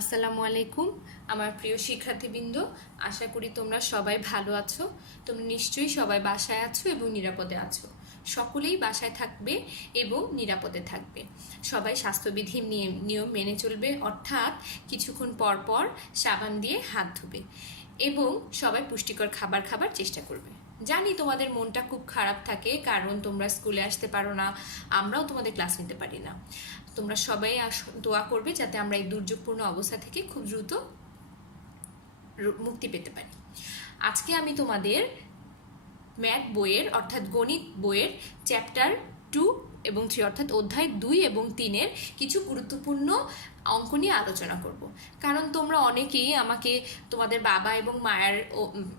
আসসালামু আলাইকুম আমার প্রিয় শিক্ষার্থীবৃন্দ, আশা করি তোমরা সবাই ভালো আছো। তোমরা নিশ্চয়ই সবাই বাসায় আছো এবং নিরাপদে আছো। সকলেই বাসায় থাকবে এবং নিরাপদে থাকবে। সবাই স্বাস্থ্যবিধি নিয়ম মেনে চলবে, অর্থাৎ কিছুক্ষণ পর পর সাবান দিয়ে হাত ধুবে এবং সবাই পুষ্টিকর খাবার খাবার চেষ্টা করবে। জানি তোমাদের মনটা খুব খারাপ থাকে, কারণ তোমরা স্কুলে আসতে পারো না, আমরাও তোমাদের ক্লাস নিতে পারি না। তোমরা সবাই দোয়া করবে যাতে আমরা এই দুর্যোগপূর্ণ অবস্থা থেকে খুব দ্রুত মুক্তি পেতে পারি। আজকে আমি তোমাদের ম্যাথ বইয়ের অর্থাৎ গণিত বইয়ের চ্যাপ্টার 2 এবং 3 অর্থাৎ অধ্যায় 2 এবং 3-এর কিছু গুরুত্বপূর্ণ অঙ্ক নিয়ে আলোচনা করব। কারণ তোমরা অনেকেই আমাকে তোমাদের বাবা এবং মায়ের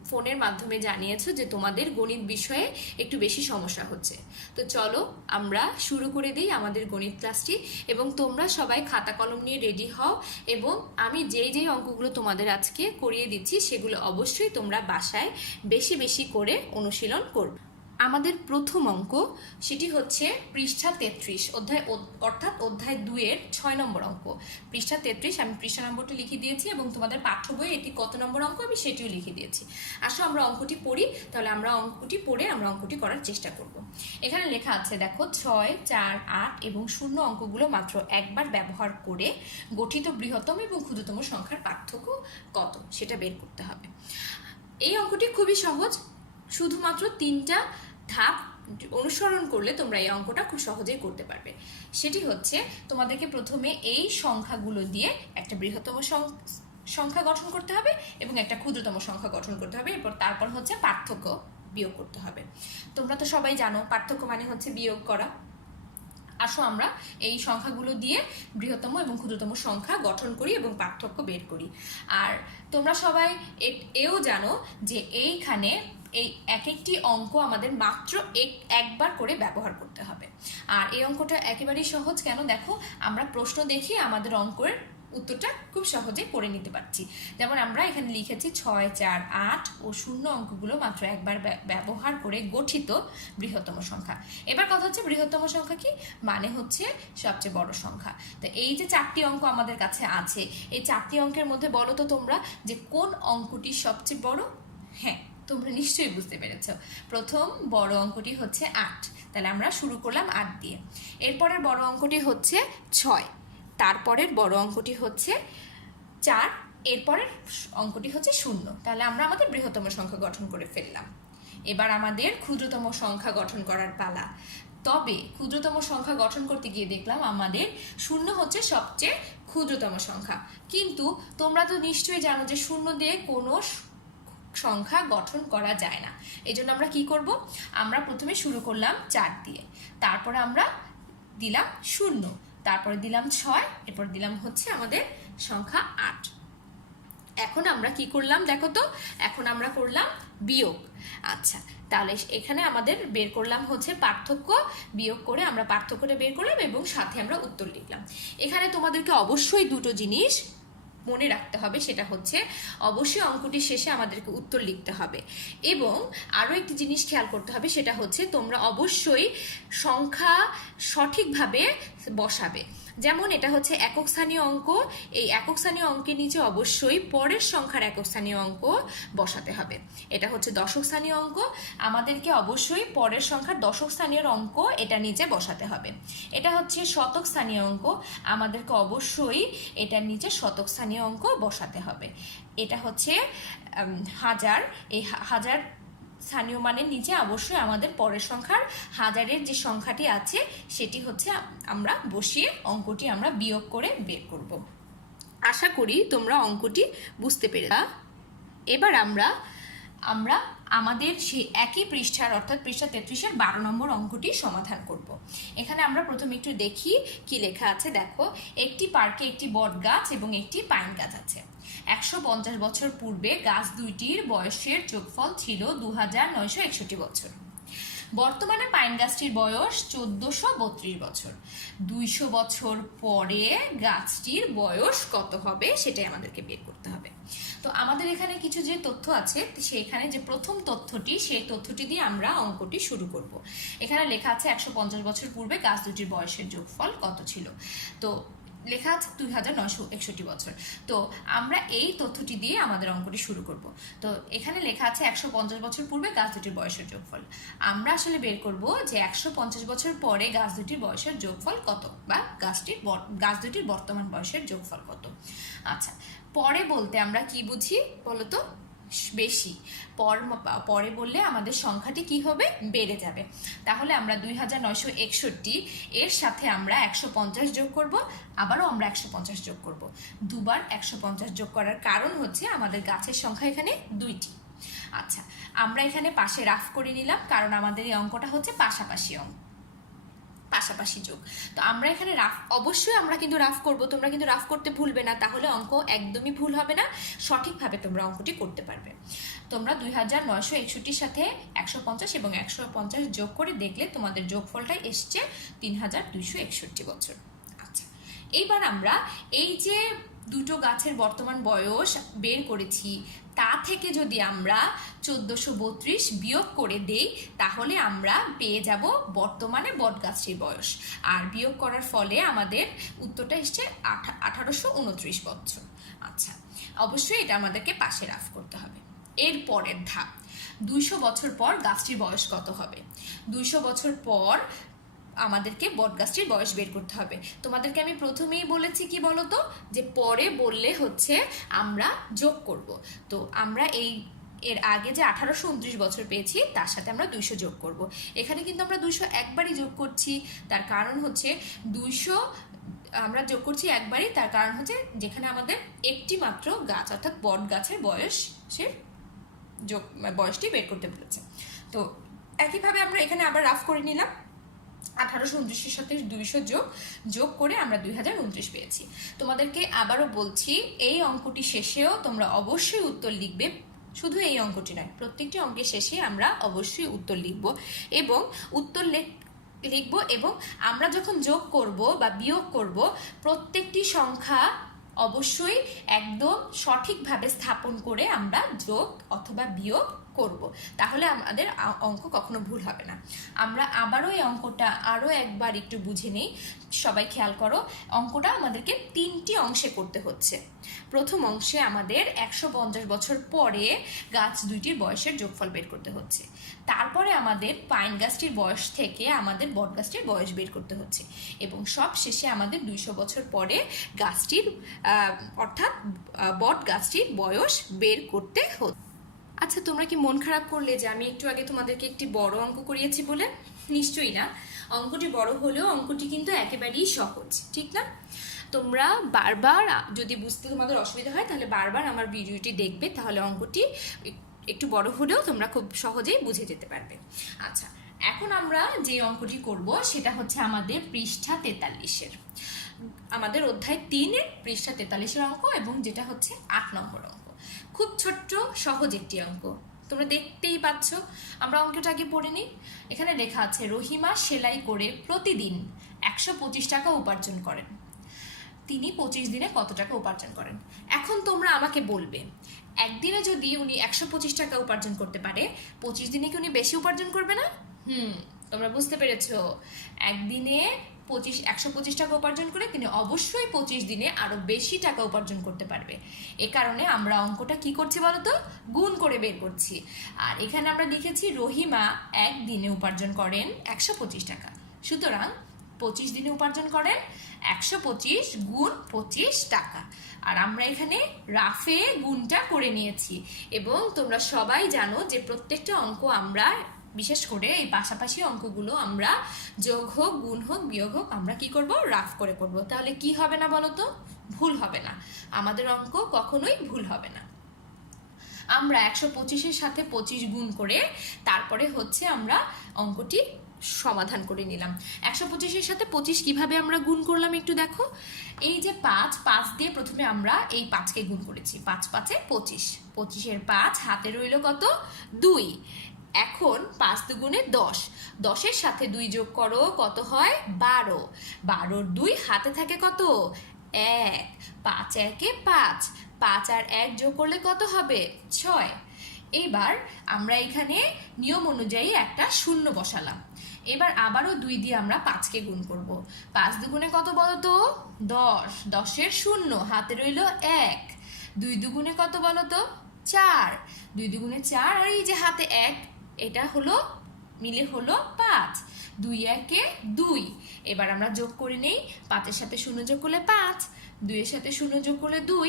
ফোনের মাধ্যমে জানিয়েছো যে তোমাদের গণিত বিষয়ে একটু বেশি সমস্যা হচ্ছে। তো চলো আমরা শুরু করে দিই আমাদের গণিত ক্লাসটি, এবং তোমরা সবাই খাতা কলম নিয়ে রেডি হও এবং আমি যেই অঙ্কগুলো তোমাদের আজকে করিয়ে দিচ্ছি সেগুলো অবশ্যই তোমরা বাসায় বেশি বেশি করে অনুশীলন করবে। আমাদের প্রথম অঙ্ক সেটি হচ্ছে পৃষ্ঠা 33 অর্থাৎ অধ্যায় 2-এর 6 নম্বর অঙ্ক। পৃষ্ঠা 33 আমি পৃষ্ঠা নম্বরটি লিখে দিয়েছি এবং তোমাদের পাঠ্য বইয়ে এটি কত নম্বর অঙ্ক আমি সেটিও লিখে দিয়েছি। আসো আমরা অঙ্কটি পড়ি, তাহলে আমরা অঙ্কটি পড়ে আমরা অঙ্কটি করার চেষ্টা করব। এখানে লেখা আছে, দেখো 6, 4, 8 এবং 0 অঙ্কগুলো মাত্র একবার ব্যবহার করে গঠিত বৃহত্তম এবং ক্ষুদ্রতম সংখ্যার পার্থক্য কত সেটা বের করতে হবে। এই অঙ্কটি খুবই সহজ, শুধুমাত্র 3টা ধাপ অনুসরণ করলে তোমরা এই অঙ্কটা খুব সহজেই করতে পারবে। সেটি হচ্ছে, তোমাদেরকে প্রথমে এই সংখ্যাগুলো দিয়ে একটা বৃহত্তম সংখ্যা গঠন করতে হবে এবং একটা ক্ষুদ্রতম সংখ্যা গঠন করতে হবে, তারপর হচ্ছে পার্থক্য বিয়োগ করতে হবে। তোমরা তো সবাই জানো পার্থক্য মানে হচ্ছে বিয়োগ করা। আসো আমরা এই সংখ্যাগুলো দিয়ে বৃহত্তম এবং ক্ষুদ্রতম সংখ্যা গঠন করি এবং পার্থক্য বের করি। আর তোমরা সবাই এও জানো যে এইখানে এই এক একটি অঙ্ক আমাদের মাত্র একবার করে ব্যবহার করতে হবে। আর এই অঙ্কটা একেবারেই সহজ। কেন, দেখো আমরা প্রশ্ন দেখি আমাদের অঙ্কের উত্তরটা খুব সহজে করে নিতে পারছি। যেমন আমরা এখানে লিখেছি 6, 4, 8 ও 0 অঙ্কগুলো মাত্র একবার ব্যবহার করে গঠিত বৃহত্তম সংখ্যা। এবার কথা হচ্ছে বৃহত্তম সংখ্যা কি, মানে হচ্ছে সবচেয়ে বড় সংখ্যা। তো এই যে 4টি অঙ্ক আমাদের কাছে আছে, এই 4টি অঙ্কের মধ্যে বলো তো তোমরা যে কোন অঙ্কটি সবচেয়ে বড়? হ্যাঁ, তোমরা নিশ্চয়ই বুঝতে পেরেছ। প্রথম বড় অঙ্কটি হচ্ছে 8, তাহলে আমরা শুরু করলাম 8 দিয়ে। এরপরের বড় অঙ্কটি হচ্ছে 6, তারপরের বড় অঙ্কটি হচ্ছে 4, এরপরের অঙ্কটি হচ্ছে 0। তাহলে আমরা আমাদের বৃহত্তম সংখ্যা গঠন করে ফেললাম। এবার আমাদের ক্ষুদ্রতম সংখ্যা গঠন করার পালা। তবে ক্ষুদ্রতম সংখ্যা গঠন করতে গিয়ে দেখলাম আমাদের 0 হচ্ছে সবচেয়ে ক্ষুদ্রতম সংখ্যা, কিন্তু তোমরা তো নিশ্চয়ই জানো যে 0 দিয়ে কোনো সংখ্যা গঠন করা যায় না। এই জন্য আমরা কি করব, আমরা প্রথমে শুরু করলাম 4 দিয়ে, তারপরে আমরা দিলাম 0, তারপরে দিলাম 6, এরপর দিলাম হচ্ছে আমাদের সংখ্যা 8। এখন আমরা কি করলাম দেখো তো, এখন আমরা করলাম বিয়োগ। আচ্ছা, তাহলে এখানে আমাদের বের করলাম হচ্ছে পার্থক্য, বিয়োগ করে আমরা পার্থক্যটা বের করলাম এবং সাথে আমরা উত্তর লিখলাম। এখানে তোমাদেরকে অবশ্যই দুটো জিনিস মনে রাখতে হবে, সেটা হচ্ছে অবশ্যই অঙ্কটির শেষে আমাদেরকে উত্তর লিখতে হবে এবং আরও একটি জিনিস খেয়াল করতে হবে, সেটা হচ্ছে তোমরা অবশ্যই সংখ্যা সঠিকভাবে বসাবে। যেমন এটা হচ্ছে একক স্থানীয় অঙ্ক, এই একক স্থানীয় অঙ্কের নিচে অবশ্যই পরের সংখ্যার একক স্থানীয় অঙ্ক বসাতে হবে। এটা হচ্ছে দশক স্থানীয় অঙ্ক, আমাদেরকে অবশ্যই পরের সংখ্যার দশক স্থানীয় অঙ্ক এটা নিচে বসাতে হবে। এটা হচ্ছে শতক স্থানীয় অঙ্ক, আমাদেরকে অবশ্যই এটার নিচে শতক স্থানীয় অঙ্ক বসাতে হবে। এটা হচ্ছে হাজার, এই হাজার স্থানীয় মানের নিচে অবশ্যই আমাদের পরের সংখ্যার হাজারের যে সংখ্যাটি আছে সেটি হচ্ছে আমরা বসিয়ে অঙ্কটি আমরা বিয়োগ করে বের করব। আশা করি তোমরা অঙ্কটি বুঝতে পেরেছ। এবার আমরা আমাদের সেই একই পৃষ্ঠার অর্থাৎ পৃষ্ঠা 33-এর 12 নম্বর অঙ্কটি সমাধান করব। এখানে আমরা প্রথমে একটু দেখি কি লেখা আছে। দেখো, একটি পার্কে একটি বট গাছ এবং একটি পাইন গাছ আছে। 150 বছর পূর্বে গাছ দুইটির বয়সের যোগফল ছিল 2961 বছর। বর্তমানে পাইন গাছটির বয়স 1432 বছর। 200 বছর পরে গাছটির বয়স কত হবে সেটাই আমাদেরকে বের করতে হবে। তো আমাদের এখানে কিছু যে তথ্য আছে, সেখানে যে প্রথম তথ্যটি, সেই তথ্যটি দিয়ে আমরা অঙ্কটি শুরু করব। এখানে লেখা আছে 150 বছর পূর্বে গাছ দুটির বয়সের যোগফল কত ছিল। তো লেখা আছে 2961 বছর। তো আমরা এই তথ্যটি দিয়ে আমাদের অঙ্কটি শুরু করব। তো এখানে লেখা আছে 150 বছর পূর্বে গাছ দুটির বয়সের যোগফল। আমরা আসলে বের করব যে 150 বছর পরে গাছ দুটির বয়সের যোগফল কত, বা গাছ দুটির বর্তমান বয়সের যোগফল কত। আচ্ছা, পরে বলতে আমরা কি বুঝি বলতো? বেশি। পরে বললে আমাদের সংখ্যাটি কি হবে? বেড়ে যাবে। তাহলে আমরা 2961 এর সাথে আমরা 150 যোগ করব, আবারও আমরা 150 যোগ করব। দুবার 150 যোগ করার কারণ হচ্ছে আমাদের গাছের সংখ্যা এখানে 2টি। আচ্ছা, আমরা এখানে পাশে রাফ করে নিলাম, কারণ আমাদের এই অঙ্কটা হচ্ছে পাশাপাশি অঙ্ক, পাশাপাশি যোগ। তো আমরা এখানে রাফ, অবশ্যই আমরা কিন্তু রাফ করব, তোমরা কিন্তু রাফ করতে ভুলবে না, তাহলে অঙ্ক একদমই ভুল হবে না, সঠিকভাবে তোমরা অঙ্কটি করতে পারবে। তোমরা 2961 সাথে 150 এবং 150 যোগ করে দেখলে তোমাদের যোগফলটা এসছে 3261 বছর। আচ্ছা, এইবার আমরা এই যে দুটো গাছের বর্তমান বয়স বের করেছি, তা থেকে যদি আমরা 1432 বিয়োগ করে দেই, তাহলে আমরা পেয়ে যাব বর্তমানে বটগাছটির বয়স। আর বিয়োগ করার ফলে আমাদের উত্তরটা এসছে 1829 বছর। আচ্ছা, অবশ্যই এটা আমাদেরকে পাশে রাফ করতে হবে। এর পরের ধাপ, 200 বছর পর গাছটির বয়স কত হবে। 200 বছর পর আমাদেরকে বটগাছটির বয়স বের করতে হবে। তোমাদেরকে আমি প্রথমেই বলেছি কি বলতো, যে পরে বললে হচ্ছে আমরা যোগ করব। তো আমরা এর আগে যে 1829 বছর পেয়েছি তার সাথে আমরা 200 যোগ করব। এখানে কিন্তু আমরা 200 একবারই যোগ করছি, তার কারণ হচ্ছে 200 আমরা যোগ করছি একবারই, তার কারণ হচ্ছে যেখানে আমাদের একটি মাত্র গাছ অর্থাৎ বট গাছের বয়সটি বের করতে বলেছে। তো একইভাবে আমরা এখানে আবার রাফ করে নিলাম, 1829 সাথে 200 যোগ করে আমরা 2029 পেয়েছি। তোমাদেরকে আবারও বলছি, এই অঙ্কটি শেষেও তোমরা অবশ্যই উত্তর লিখবে। শুধু এই অঙ্কটি নয়, প্রত্যেকটি অঙ্কের শেষে আমরা অবশ্যই উত্তর লিখব এবং এবং আমরা যখন যোগ করব বা বিয়োগ করব, প্রত্যেকটি সংখ্যা অবশ্যই একদম সঠিকভাবে স্থাপন করে আমরা যোগ অথবা বিয়োগ করব, তাহলে আমাদের অঙ্ক কখনো ভুল হবে না। আমরা আবারও এই অঙ্কটা আরও একবার একটু বুঝে নিই। সবাই খেয়াল করো, অঙ্কটা আমাদেরকে 3টি অংশে করতে হচ্ছে। প্রথম অংশে আমাদের 150 বছর পরে গাছ দুইটির বয়সের যোগফল বের করতে হচ্ছে। তারপরে আমাদের পাইন গাছটির বয়স থেকে আমাদের বট গাছটির বয়স বের করতে হচ্ছে, এবং সব শেষে আমাদের 200 বছর পরে গাছটির অর্থাৎ বট গাছটির বয়স বের করতে হচ্ছে। আচ্ছা, তোমরা কি মন খারাপ করলে যে আমি একটু আগে তোমাদেরকে একটি বড় অঙ্ক করিয়েছি বলে? নিশ্চয়ই না, অঙ্কটি বড় হলেও অঙ্কটি কিন্তু একেবারেই সহজ, ঠিক না? তোমরা বারবার, যদি বুঝতে তোমাদের অসুবিধা হয় তাহলে বারবার আমার ভিডিওটি দেখবে, তাহলে অঙ্কটি একটু বড় হলেও তোমরা খুব সহজেই বুঝে যেতে পারবে। আচ্ছা, এখন আমরা যে অঙ্কটি করব সেটা হচ্ছে আমাদের পৃষ্ঠা 43-এর, আমাদের অধ্যায় 3-এর পৃষ্ঠা 43-এর অঙ্ক, এবং যেটা হচ্ছে 8 নম্বর অঙ্ক। খুব ছোট্ট সহজ একটি অঙ্ক, তোমরা দেখতেই পাচ্ছ। আমরা অঙ্কটা আগে পড়ে নিই। এখানে লেখা আছে, রহিমা সেলাই করে প্রতিদিন 125 টাকা উপার্জন করেন। তিনি 25 দিনে কত টাকা উপার্জন করেন? এখন তোমরা আমাকে বলবে, একদিনে যদি উনি 125 টাকা উপার্জন করতে পারে, 25 দিনে কি উনি বেশি উপার্জন করবে না? তোমরা বুঝতে পেরেছো, একদিনে 125 টাকা উপার্জন করে তিনি অবশ্যই 25 দিনে আরো বেশি টাকা উপার্জন করতে পারবে। এ কারণে আমরা অঙ্কটা কি করছি বলতো? গুণ করে বের করছি। আর এখানে আমরা লিখেছি রহিমা একদিনে উপার্জন করেন 125 টাকা, সুতরাং 25 দিনে উপার্জন করেন 125 গুণ 25 টাকা। আর আমরা এখানে রাফে গুণটা করে নিয়েছি, এবং তোমরা সবাই জানো যে প্রত্যেকটা অঙ্ক আমরা, বিশেষ করে এই পাশাপাশি অঙ্কগুলো আমরা যোগ হোক, গুণ হোক, বিয়োগ হোক, আমরা কি করব? রাফ করে করব। তাহলে কি হবে না বলো তো? ভুল হবে না, আমাদের অঙ্ক কখনোই ভুল হবে না। আমরা 125-এর সাথে 25 গুণ করে তারপরে হচ্ছে আমরা অঙ্কটি সমাধান করে নিলাম। 125-এর সাথে 25 কিভাবে আমরা গুণ করলাম একটু দেখো। এই যে 5 দিয়ে প্রথমে আমরা এই 5কে গুণ করেছি, 5 5 25, 25-এর 5 হাতে রইল কত? 2। এখন 5 দুগুণে 10, 10-এর সাথে 2 যোগ করো, কত হয়? 12, 12-র 2 হাতে থাকে কত? 1, 5 1-এ 5, 5 আর 1 যোগ করলে কত হবে? 6। এইবার আমরা এখানে নিয়ম অনুযায়ী একটা শূন্য বসালাম। এবার আবারও 2 দিয়ে আমরা 5কে গুণ করব। 5 দুগুণে কত বলো তো? 10। 10-এর 0, হাতে রইল 1। 2 দুগুণে কত বলো তো? 4। 2 দুগুণে 4, আর এই যে হাতে 1, এটা হলো মিলে হলো 5। 2 একে 2। এবার আমরা যোগ করে নেই। 5-এর সাথে 0 যোগ করলে 5, 2-এর সাথে 0 যোগ করলে 2,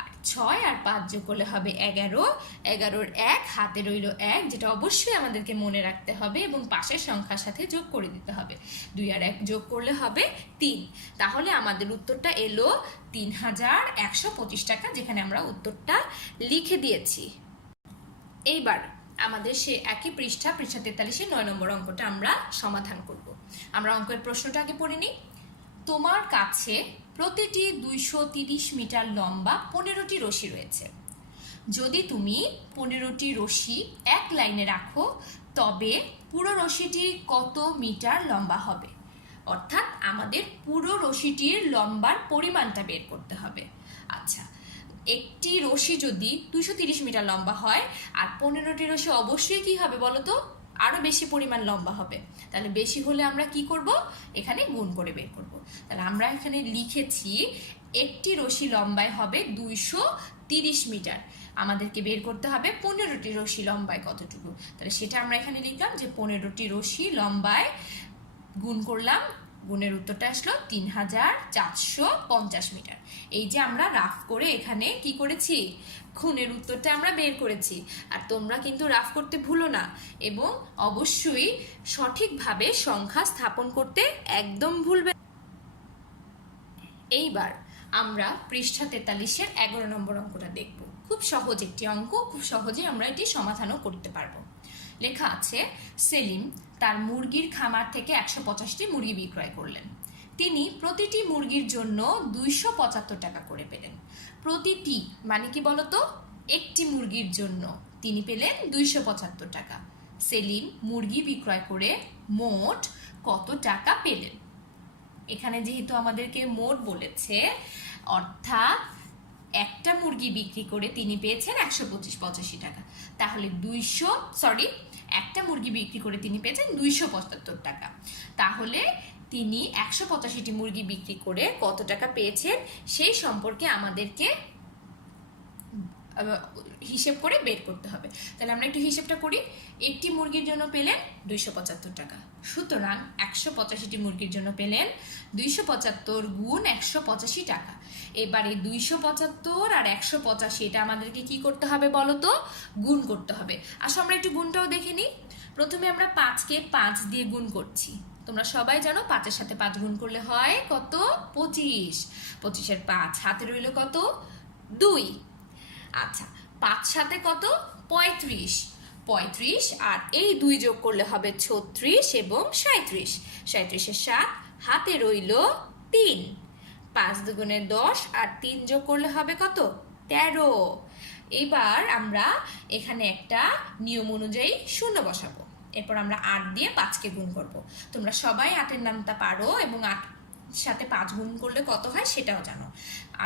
আর 6 আর 5 যোগ করলে হবে 11। 11-র 1, হাতে রইল 1, যেটা অবশ্যই আমাদেরকে মনে রাখতে হবে এবং পাশের সংখ্যার সাথে যোগ করে দিতে হবে। 2 আর 1 যোগ করলে হবে 3। তাহলে আমাদের উত্তরটা এলো 3125 টাকা, যেখানে আমরা উত্তরটা লিখে দিয়েছি। এইবার আমাদের সে একই পৃষ্ঠা 43-এর 9 নম্বর অঙ্কটা আমরা সমাধান করব। আমরা অঙ্কের প্রশ্নটা আগে পড়ে নিই। তোমার কাছে প্রতিটি 230 মিটার লম্বা 15টি রশি রয়েছে। যদি তুমি 15টি রশি এক লাইনে রাখো, তবে পুরো রশিটি কত মিটার লম্বা হবে? অর্থাৎ আমাদের পুরো রশিটির লম্বার পরিমাণটা বের করতে হবে। আচ্ছা, একটি রশি যদি 230 মিটার লম্বা হয়, আর 15টি রশি অবশ্যই কি হবে বলো তো? আরো বেশি পরিমাণ লম্বা হবে। তাহলে বেশি হলে আমরা কি করব? এখানে গুণ করে বের করব। তাহলে আমরা এখানে লিখেছি একটি রশি লম্বায় হবে 230 মিটার। আমাদেরকে বের করতে হবে 15টি রশি লম্বায় কতটুকু। তাহলে সেটা আমরা এখানে লিখলাম যে 15টি রশি লম্বায় গুণ করলাম, গুণের উত্তরটা আসলো 3450 মিটার। এই যে আমরা রাফ করে এখানে কি করেছি, গুণের উত্তরটা আমরা বের করেছি। আর তোমরা কিন্তু রাফ করতে ভুলো না, এবং অবশ্যই সঠিকভাবে সংখ্যা স্থাপন করতে একদম ভুলবে। এইবার আমরা পৃষ্ঠা 43-এর 11 নম্বর অঙ্কটা দেখব। খুব সহজ একটি অঙ্ক, খুব সহজে আমরা এটি সমাধানও করতে পারবো। লেখা আছে, সেলিম তার মুরগির খামার থেকে 150টি মুরগি বিক্রয় করলেন। তিনি প্রতিটি মুরগির জন্য 275 টাকা করে পেলেন। প্রতিটি মানে কি বলতো? একটি মুরগির জন্য তিনি পেলেন 275 টাকা। সেলিম মুরগি বিক্রয় করে মোট কত টাকা পেলেন? এখানে যেহেতু আমাদেরকে মোট বলেছে, অর্থাৎ একটা মুরগি বিক্রি করে তিনি পেয়েছেন 185 টাকা। তাহলে একটা মুরগি বিক্রি করে তিনি পেয়েছেন 275 টাকা। তাহলে তিনি 185টি মুরগি বিক্রি করে কত টাকা পেয়েছেন সেই সম্পর্কে আমাদেরকে হিসেব করে বের করতে হবে। তাহলে আমরা একটু হিসেবটা করি। একটি মুরগির জন্য পেলেন 275 টাকা, সুতরাং 185টি মুরগির জন্য পেলেন 275 গুণ 185 টাকা। এবারে 275 আর 185 এটা আমাদেরকে কি করতে হবে বলো তো? গুণ করতে হবে। আসলে আমরা একটু গুণটাও দেখে নিই। প্রথমে আমরা 5কে 5 দিয়ে গুণ করছি। তোমরা সবাই জানো 5-এর সাথে 5 গুণ করলে হয় কত? 25। 25-এর 5, হাতে রইল কত? 2। আচ্ছা, 5 সাথে কত? 35। 35 আর এই 2 যোগ করলে হবে 36 এবং 37। 37-এর 7, হাতে রইল 3। 5 দুগুণে 10 আর 3 যোগ করলে হবে কত? 13। এবার আমরা এখানে একটা নিয়ম অনুযায়ী শূন্য বসাবো। এরপর আমরা 8 দিয়ে 5কে গুণ করব। তোমরা সবাই 8-এর নামটা পারো, এবং 8 সাথে 5 গুণ করলে কত হয় সেটাও জানো।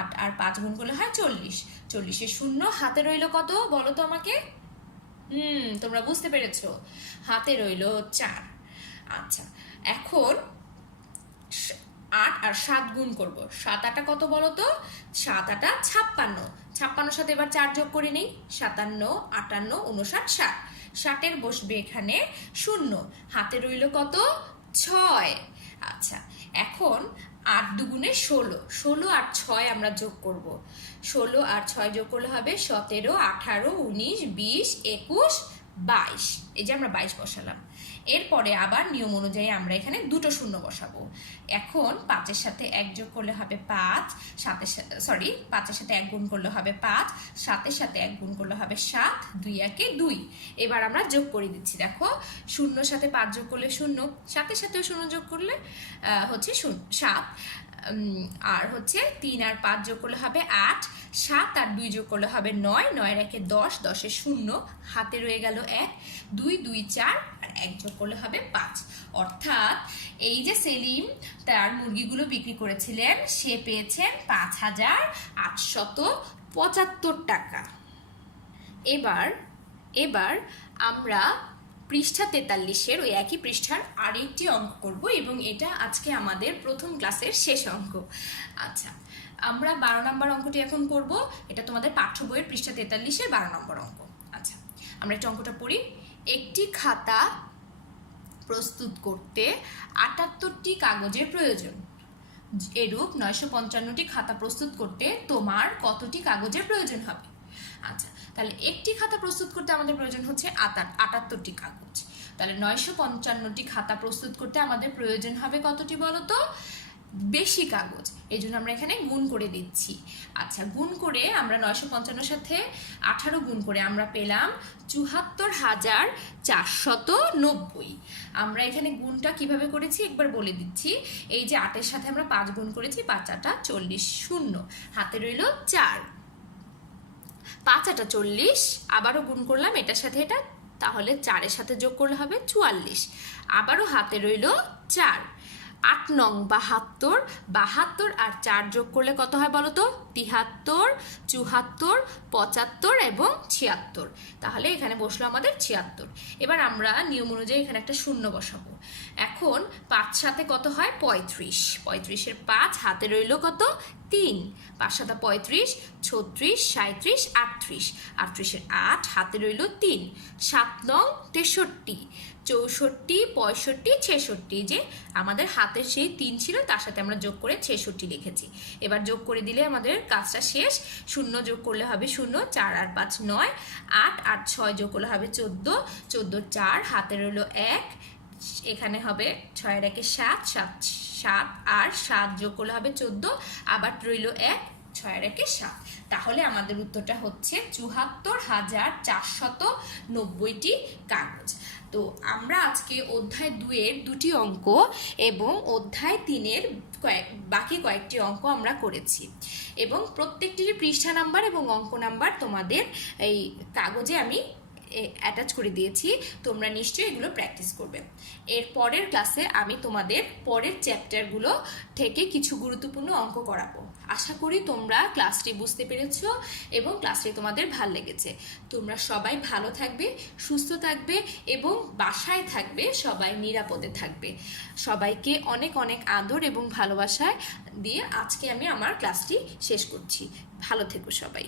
8 আর 5 গুণ করলে হয় 40। 40-এর 0, হাতে রইল কত বলো তো আমাকে? তোমরা বুঝতে পেরেছো, হাতে রইল 4। আচ্ছা, এখন 8 আর 7 গুণ করব। 7 8 কত বলো তো? 7 8 56। 56-এর সাথে এবার 4 যোগ করে নেই। 57 58 59 60। 60-এর বসবে এখানে 0, হাতে রইল কত? 6। আচ্ছা, এখন 8 দুগুণে 16। 16 আর 6 আমরা যোগ করব। 16 আর 6 যোগ করলে হবে 17 18 19 20 21 22। এই যে আমরা 22 বসালাম। এরপরে আবার নিয়ম অনুযায়ী আমরা এখানে দুটো শূন্য বসাবো। এখন 5-এর সাথে 1 যোগ করলে হবে 5, 5-এর সাথে 1 গুণ করলে হবে 5, 7-এর সাথে 1 গুণ করলে হবে 7, 2 একে 2। এবার আমরা যোগ করে দিচ্ছি। দেখো, 0-র সাথে 5 যোগ করলে 0, 7-এর সাথেও 0 যোগ করলে হচ্ছে 7, আর হচ্ছে 3 আর 5 যোগ করলে হবে 8, 7 আর 2 যোগ করলে হবে 9, 9-এর একে 10, 10-এর 0, হাতে রয়ে গেল 1, 2 2 4 আর 1 যোগ করলে হবে 5। অর্থাৎ এই যে সেলিম তার মুরগিগুলো বিক্রি করেছিলেন, সে পেয়েছেন 5875 টাকা। এবার আমরা পৃষ্ঠা 43-এর ওই একই পৃষ্ঠার আরেকটি অঙ্ক করব এবং এটা আজকে আমাদের প্রথম ক্লাসের শেষ অঙ্ক। আচ্ছা, আমরা 12 নম্বর অঙ্কটি এখন করব। এটা তোমাদের পাঠ্য বইয়ের পৃষ্ঠা 43-এর 12 নম্বর অঙ্ক। আচ্ছা, আমরা একটা অঙ্কটা পড়ি। একটি খাতা প্রস্তুত করতে 78টি কাগজের প্রয়োজন। এরূপ 955টি খাতা প্রস্তুত করতে তোমার কতটি কাগজের প্রয়োজন হবে? আচ্ছা, তাহলে একটি খাতা প্রস্তুত করতে আমাদের প্রয়োজন হচ্ছে 78টি কাগজ। তাহলে 955টি খাতা প্রস্তুত করতে আমাদের প্রয়োজন হবে কতটি বলো তো? বেশি কাগজ। এই জন্য আমরা এখানে গুণ করে দিচ্ছি। আচ্ছা, গুণ করে আমরা 955 সাথে 18 গুণ করে আমরা পেলাম 74,490। আমরা এখানে গুণটা কিভাবে করেছি একবার বলে দিচ্ছি। এই যে 8-এর সাথে আমরা 5 গুণ করেছি, 5 8 40, শূন্য হাতে রইল 4, 5 8 40, আবারও গুণ করলাম এটার সাথে এটা, তাহলে 4-এর সাথে যোগ করলে হবে 44, আবারও হাতে রইল 4, 8 নং 72, 72 আর 4 যোগ করলে কত হয় বলো তো? 73, 74, 75 এবং 76। তাহলে এখানে বসলো আমাদের 76। এবার আমরা নিয়ম অনুযায়ী এখানে একটা শূন্য বসাবো। এখন 5 সাথে কত হয়? 35, 35-এর 5 হাতে রইল কত? 3, 5 7 35, 36, 37, 38, 38-এর 8 হাতে রইল 3, 7 নং 63, 64, 65, 66, যে আমাদের হাতের সেই 3 ছিল তার সাথে আমরা যোগ করে 66 লিখেছি। এবার যোগ করে দিলে আমাদের কাজটা শেষ। শূন্য যোগ করলে হবে 0, 4 আর 5 9, 8 8 6 যোগ করলে হবে 14, 14 4 হাতে রইল 1, এখানে হবে 6 এর 1 7, 7 7 আর 7 যোগ করলে হবে 14, আবার রইল 1, 6 এর 1 7। তাহলে আমাদের উত্তরটা হচ্ছে 74,490টি কাগজ। তো আমরা আজকে অধ্যায় 2-এর 2টি অঙ্ক এবং অধ্যায় 3-এর বাকি কয়েকটি অঙ্ক আমরা করেছি এবং প্রত্যেকটির পৃষ্ঠা নাম্বার এবং অঙ্ক নাম্বার তোমাদের এই কাগজে আমি অ্যাটাচ করে দিয়েছি। তোমরা নিশ্চয়ই এগুলো প্র্যাকটিস করবে। এর পরের ক্লাসে আমি তোমাদের পরের চ্যাপ্টারগুলো থেকে কিছু গুরুত্বপূর্ণ অঙ্ক করাবো। আশা করি তোমরা ক্লাসটি বুঝতে পেরেছো এবং ক্লাসটি তোমাদের ভালো লেগেছে। তোমরা সবাই ভালো থাকবে, সুস্থ থাকবে এবং বাসায় থাকবে, সবাই নিরাপদে থাকবে। সবাইকে অনেক অনেক আদর এবং ভালোবাসায় দিয়ে আজকে আমি আমার ক্লাসটি শেষ করছি। ভালো থেকো সবাই।